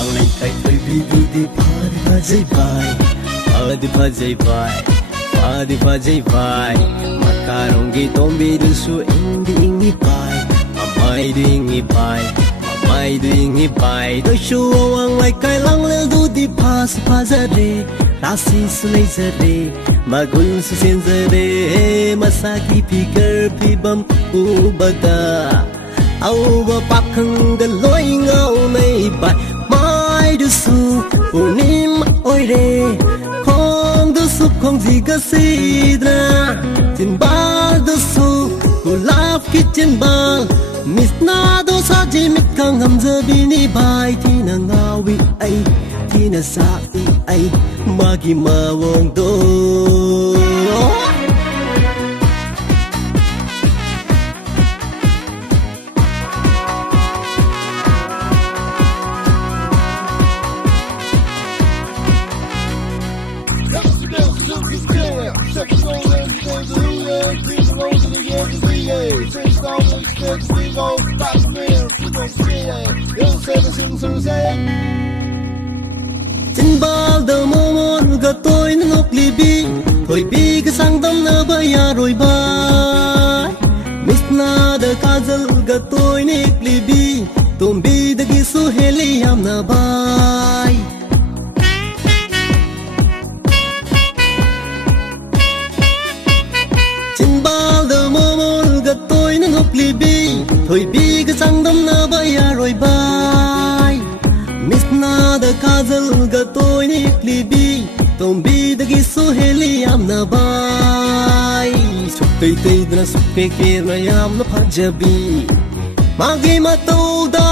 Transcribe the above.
Awang lay kay toy bidudi padi pajay bay, padi pajay bay, padi pajay bay. Makarong gitong bidusu indi ingi bay, amay du ingi bay, amay du ingi bay. Toy shu awang lay kay lang lel dudi pas pajare, rasi sulay zare, magul susin zare. Masaki pikir pibam ubaga, auba pakang daloy ngau nay bay. Mai du su unim oire, kong du su kong ziga sidra. Tin ba du su kulaf kitchen bang, mis na do sa jimit kang hamza bini bay. Tina ngawi ay, tina sa ay, magi mawong do. Trên bao giờ mô môn gà tôi nó ngốc lì bi, thôi bi cái sang tâm nơ bây giờ rồi bay. Miss na đờ ca dơ gà tôi nick lì bi, tôm bi đờ ghi su heli ham na bay. Trên bao giờ mô môn gà tôi nó ngốc lì bi, thôi bi cái sang tâm nơ bây giờ rồi bay. Miss na đờ ca dơ gà tôi nick lì bi, tôm bi đờ ghi su heli ham na bay. Suk tây tây na suk ke ke na yam na pajabi, magi ma tàu da